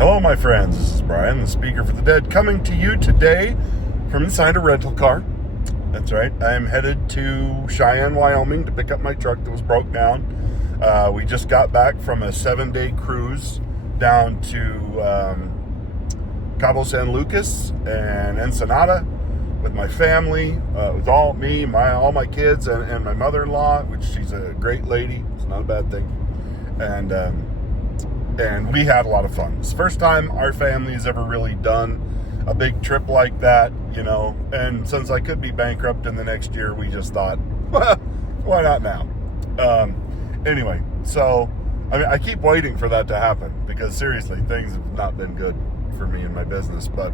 Hello, my friends. This is Brian, the speaker for the dead, coming to you today from inside a rental car. That's right. I am headed to Cheyenne, Wyoming to pick up my truck that was broke down. We just got back from a 7-day cruise down to Cabo San Lucas and Ensenada with my family. It was all me, all my kids, and my mother-in-law, which she's a great lady. It's not a bad thing. And we had a lot of fun. It's the first time our family has ever really done a big trip like that, you know. And since I could be bankrupt in the next year, we just thought, well, why not now? Anyway, so I keep waiting for that to happen because seriously, things have not been good for me in my business. But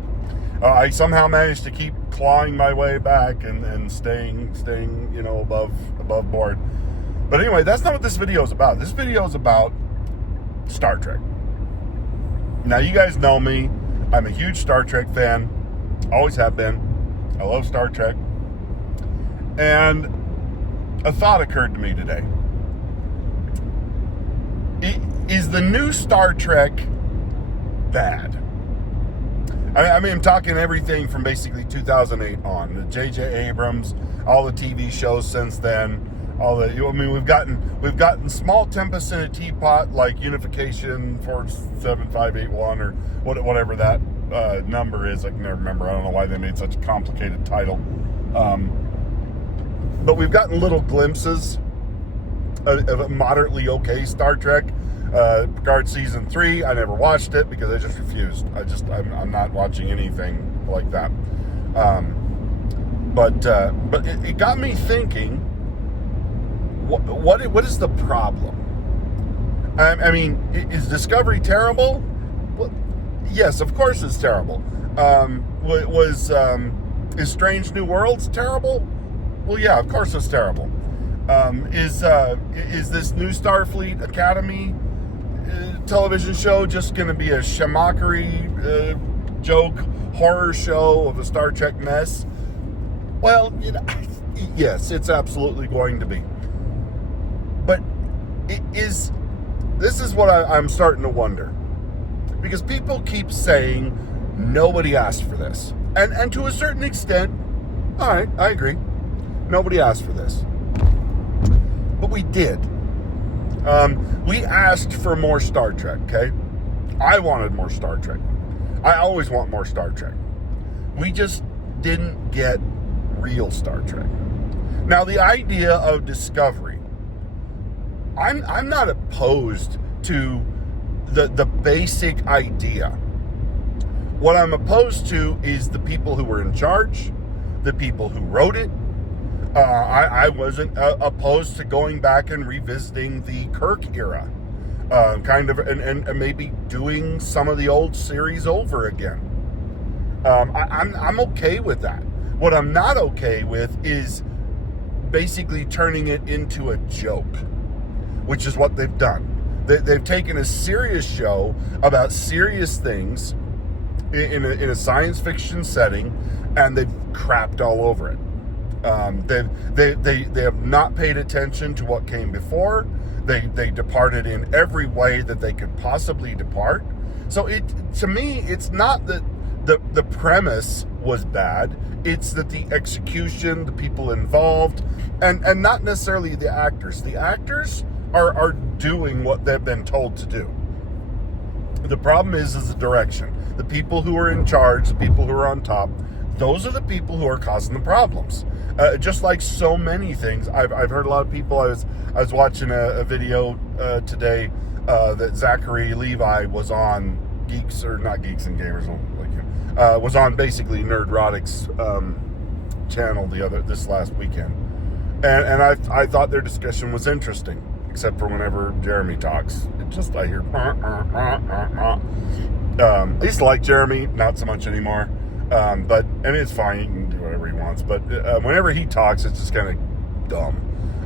I somehow managed to keep clawing my way back and staying, you know, above board. But anyway, that's not what this video is about. This video is about Star Trek. Now, you guys know me. I'm a huge Star Trek fan. Always have been. I love Star Trek. And a thought occurred to me today. Is the new Star Trek bad? I mean, I'm talking everything from basically 2008 on. J.J. Abrams, all the TV shows since then. We've gotten small tempest in a teapot like Unification 47581 or whatever that number is. I can never remember. I don't know why they made such a complicated title. But we've gotten little glimpses of a moderately okay Star Trek. Picard season 3, I never watched it because I just refused. I'm not watching anything like that. But it got me thinking. What is the problem? I mean, is Discovery terrible? Well, yes, of course it's terrible. Is Strange New Worlds terrible? Well, yeah, of course it's terrible. Is this new Starfleet Academy television show just going to be a schmuckery joke horror show of a Star Trek mess? Well, you know, yes, it's absolutely going to be. But this is what I'm starting to wonder. Because people keep saying nobody asked for this. And to a certain extent, all right, I agree. Nobody asked for this. But we did. We asked for more Star Trek, okay? I wanted more Star Trek. I always want more Star Trek. We just didn't get real Star Trek. Now, the idea of Discovery, I'm not opposed to the basic idea. What I'm opposed to is the people who were in charge, the people who wrote it. I wasn't opposed to going back and revisiting the Kirk era, and maybe doing some of the old series over again. I'm okay with that. What I'm not okay with is basically turning it into a joke, which is what they've done. They've taken a serious show about serious things in a science fiction setting, and they've crapped all over it. They have not paid attention to what came before. They departed in every way that they could possibly depart. So to me, it's not that the premise was bad. It's that the execution, the people involved, and not necessarily the actors. The actors are doing what they've been told to do. The problem is the direction. The people who are in charge, the people who are on top, those are the people who are causing the problems. Just like so many things, I've heard a lot of people. I was watching a video today that Zachary Levi was on Geeks and Gamers, like him, was on basically Nerdrotic's channel this last weekend, and I thought their discussion was interesting, except for whenever Jeremy talks. I hear. I used to like Jeremy, not so much anymore. But I mean, it's fine. He can do whatever he wants. But whenever he talks, it's just kind of dumb.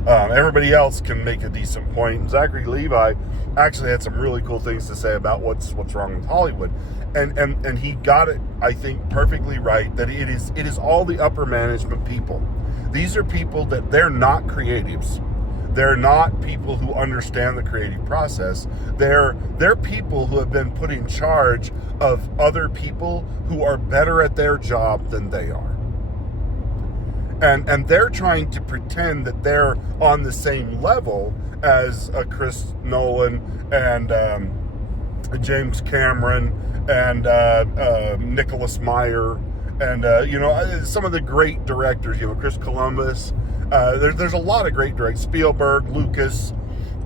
Everybody else can make a decent point. Zachary Levi actually had some really cool things to say about what's wrong with Hollywood, and he got it, I think, perfectly right. That it is all the upper management people. These are people that they're not creatives. They're not people who understand the creative process. They're people who have been put in charge of other people who are better at their job than they are. And they're trying to pretend that they're on the same level as Chris Nolan and James Cameron and Nicholas Meyer and some of the great directors. Chris Columbus. There's a lot of great directors. Spielberg, Lucas.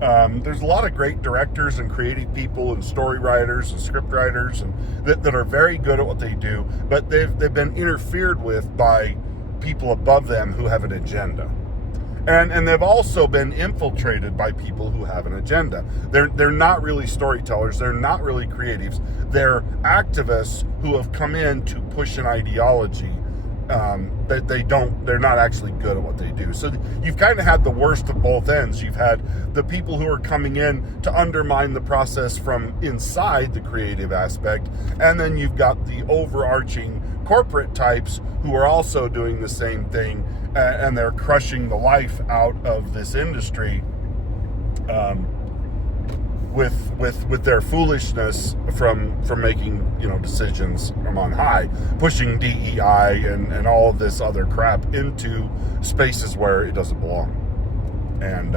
There's a lot of great directors and creative people and story writers and script writers and that are very good at what they do, but they've been interfered with by people above them who have an agenda. And they've also been infiltrated by people who have an agenda. They're not really storytellers. They're not really creatives. They're activists who have come in to push an ideology that they're not actually good at what they do. So you've kind of had the worst of both ends. You've had the people who are coming in to undermine the process from inside the creative aspect, and then you've got the overarching corporate types who are also doing the same thing, and they're crushing the life out of this industry with their foolishness from making decisions from on high, pushing DEI and all of this other crap into spaces where it doesn't belong, and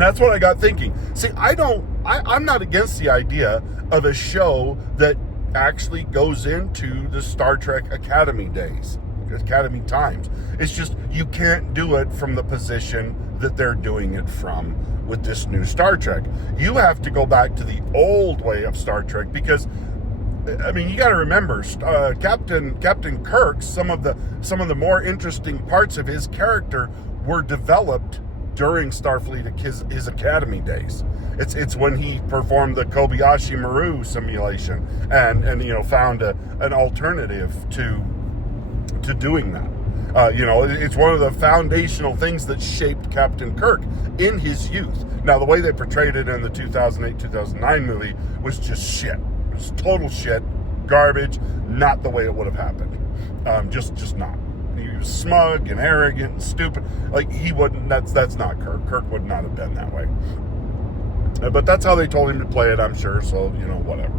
that's what I got thinking. See, I'm not against the idea of a show that actually goes into the Star Trek Academy days, Academy times. It's just you can't do it from the position that they're doing it from with this new Star Trek. You have to go back to the old way of Star Trek, because you got to remember, Captain Kirk. Some of the more interesting parts of his character were developed during Starfleet, his Academy days. It's when he performed the Kobayashi Maru simulation and found an alternative to doing that. It's one of the foundational things that shaped Captain Kirk in his youth. Now, the way they portrayed it in the 2008-2009 movie was just shit. It was total shit, garbage, not the way it would have happened. Just not. He was smug and arrogant and stupid. Like, he wouldn't. That's not Kirk. Kirk would not have been that way. But that's how they told him to play it, I'm sure. So whatever.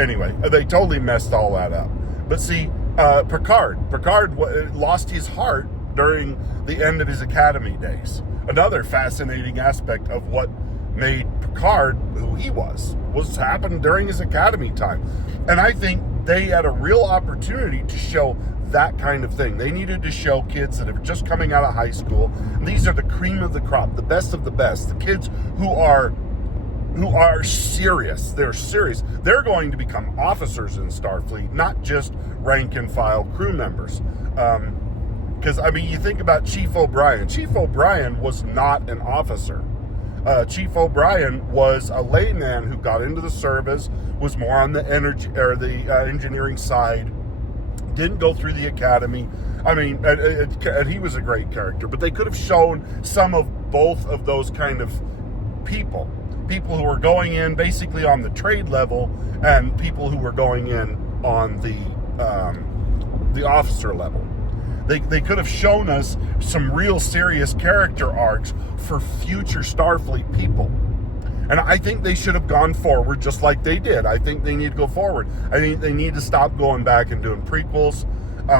Anyway, they totally messed all that up. But see, Picard lost his heart during the end of his Academy days. Another fascinating aspect of what made Picard who he was happened during his Academy time. And I think they had a real opportunity to show that kind of thing. They needed to show kids that are just coming out of high school. And these are the cream of the crop, the best of the best, the kids who are serious. They're serious. They're going to become officers in Starfleet, not just rank and file crew members. Because, you think about Chief O'Brien. Chief O'Brien was not an officer. Chief O'Brien was a layman who got into the service, was more on the engineering side, didn't go through the academy. And he was a great character, but they could have shown some of both of those kind of people who were going in basically on the trade level and people who were going in on the officer level. They could have shown us some real serious character arcs for future Starfleet people. And I think they should have gone forward just like they did. I think they need to go forward. I think they need to stop going back and doing prequels.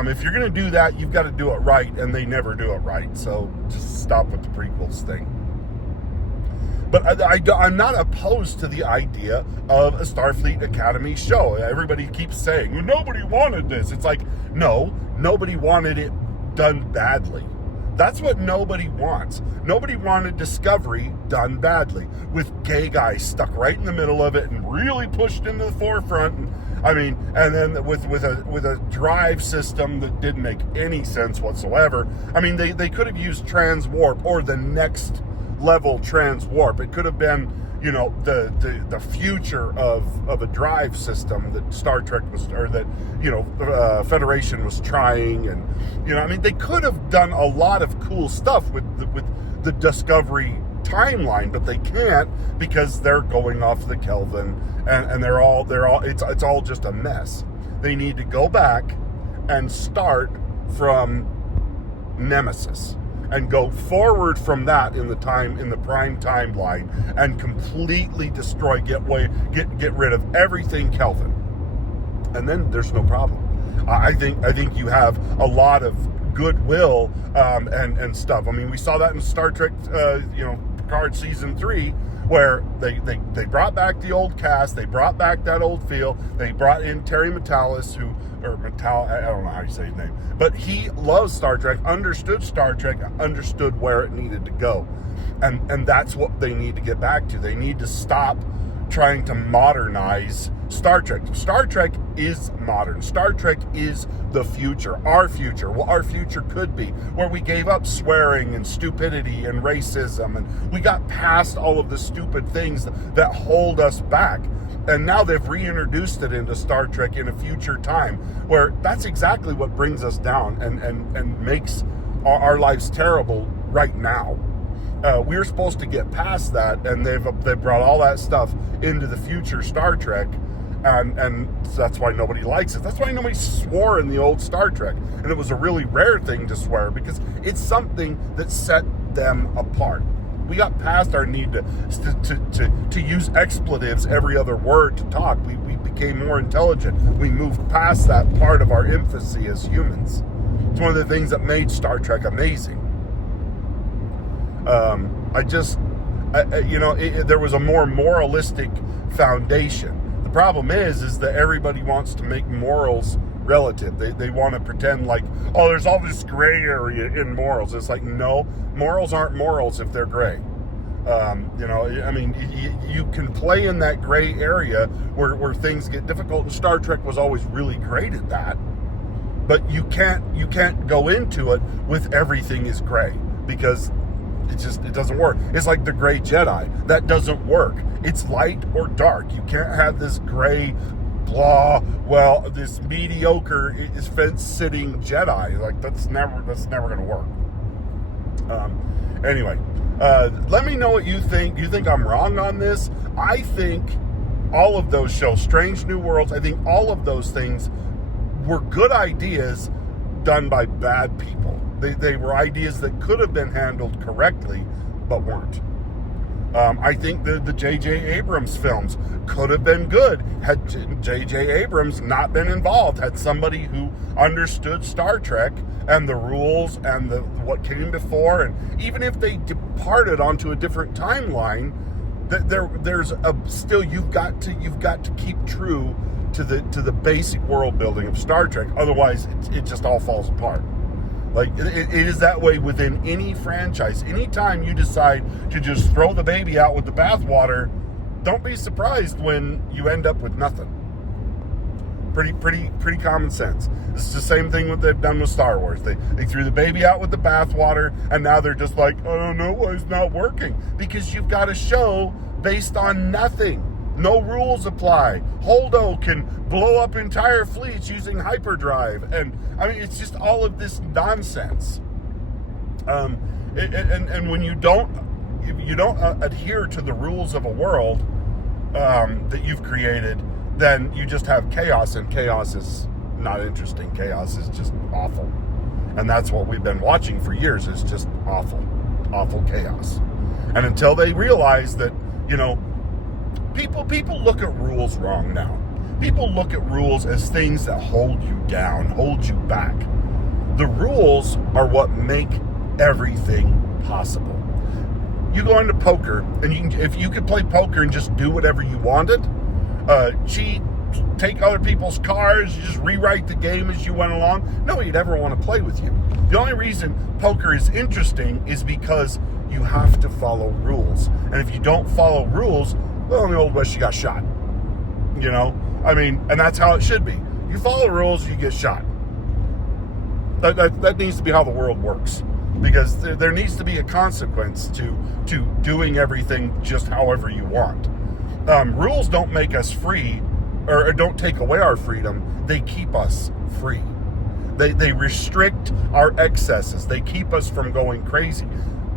If you're going to do that, you've got to do it right, and they never do it right. So just stop with the prequels thing. But I'm not opposed to the idea of a Starfleet Academy show. Everybody keeps saying, well, nobody wanted this. It's like, no, nobody wanted it done badly. That's what nobody wants. Nobody wanted Discovery done badly, with gay guys stuck right in the middle of it and really pushed into the forefront. And then with a drive system that didn't make any sense whatsoever. They could have used transwarp or the next level transwarp. It could have been, the future of a drive system that Star Trek was, or that, Federation was trying. And, they could have done a lot of cool stuff with the Discovery timeline, but they can't because they're going off the Kelvin and they're all it's all just a mess. They need to go back and start from Nemesis. and go forward from that in the prime timeline and completely destroy, get rid of everything Kelvin, and then there's no problem. I think you have a lot of goodwill and stuff. I mean, we saw that in Star Trek, Picard season 3, where they brought back the old cast, they brought back that old feel, they brought in Terry Matalas, I don't know how you say his name, but he loves Star Trek, understood where it needed to go, and that's what they need to get back to. They need to stop trying to modernize Star Trek. Star Trek is modern. Star Trek is the future, our future, what our future could be, where we gave up swearing and stupidity and racism, and we got past all of the stupid things that hold us back. And now they've reintroduced it into Star Trek in a future time, where that's exactly what brings us down and makes our lives terrible right now. We're supposed to get past that, and they've brought all that stuff into the future Star Trek, and that's why nobody likes it. That's why nobody swore in the old Star Trek, and it was a really rare thing to swear, because it's something that set them apart. We got past our need to use expletives every other word to talk. We became more intelligent. We moved past that part of our infancy as humans. It's one of the things that made Star Trek amazing. There was a more moralistic foundation. The problem is that everybody wants to make morals relative. They want to pretend like, oh, there's all this gray area in morals. It's like, no, morals aren't morals if they're gray. You can play in that gray area where things get difficult, and Star Trek was always really great at that. But you can't go into it with everything is gray, because it doesn't work. It's like the gray Jedi. That doesn't work. It's light or dark. You can't have this gray blah, this mediocre fence-sitting Jedi. Like, that's never going to work. Anyway, let me know what you think. Do you think I'm wrong on this? I think all of those shows, Strange New Worlds, I think all of those things were good ideas done by bad people. They were ideas that could have been handled correctly, but weren't. I think the J.J. Abrams films could have been good had J.J. Abrams not been involved, had somebody who understood Star Trek and the rules and what came before, and even if they departed onto a different timeline, you've got to keep true to the basic world building of Star Trek. Otherwise, it just all falls apart. Like, it is that way within any franchise. Anytime you decide to just throw the baby out with the bathwater, don't be surprised when you end up with nothing. Pretty common sense. This is the same thing what they've done with Star Wars. They threw the baby out with the bathwater, and now they're just like, I don't know why it's not working. Because you've got a show based on nothing. No rules apply. Holdo can blow up entire fleets using hyperdrive, and it's just all of this nonsense. And when you don't adhere to the rules of a world that you've created, then you just have chaos, and chaos is not interesting. Chaos is just awful, and that's what we've been watching for years. Is just awful chaos. And until they realize that, People look at rules wrong now. People look at rules as things that hold you down, hold you back. The rules are what make everything possible. You go into poker, and if you could play poker and just do whatever you wanted, cheat, take other people's cards, you just rewrite the game as you went along, nobody'd ever want to play with you. The only reason poker is interesting is because you have to follow rules. And if you don't follow rules, well, in the Old West, you got shot. And that's how it should be. You follow rules, you get shot. That needs to be how the world works. Because there needs to be a consequence to doing everything just however you want. Rules don't make us free, or don't take away our freedom. They keep us free. They restrict our excesses. They keep us from going crazy.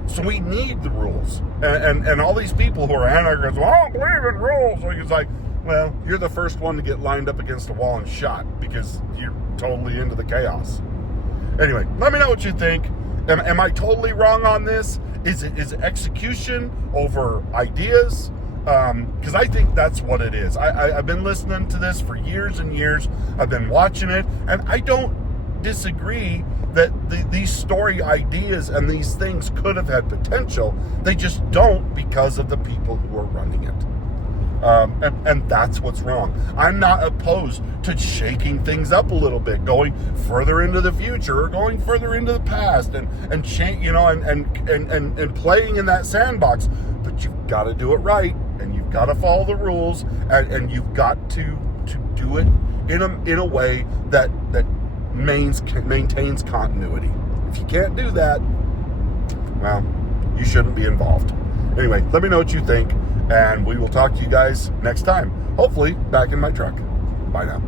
So we need the rules. And all these people who are anarchists, well, I don't believe in rules. So it's like, well, you're the first one to get lined up against a wall and shot because you're totally into the chaos. Anyway, let me know what you think. Am I totally wrong on this? Is it execution over ideas? Because I think that's what it is. I've been listening to this for years and years. I've been watching it, and I don't disagree that these story ideas and these things could have had potential. They just don't because of the people who are running it. And that's what's wrong. I'm not opposed to shaking things up a little bit, going further into the future or going further into the past, and playing in that sandbox. But you've got to do it right, and you've got to follow the rules, and you've got to do it in a way that maintains continuity. If you can't do that, well, you shouldn't be involved. Anyway, let me know what you think, and we will talk to you guys next time. Hopefully, back in my truck. Bye now.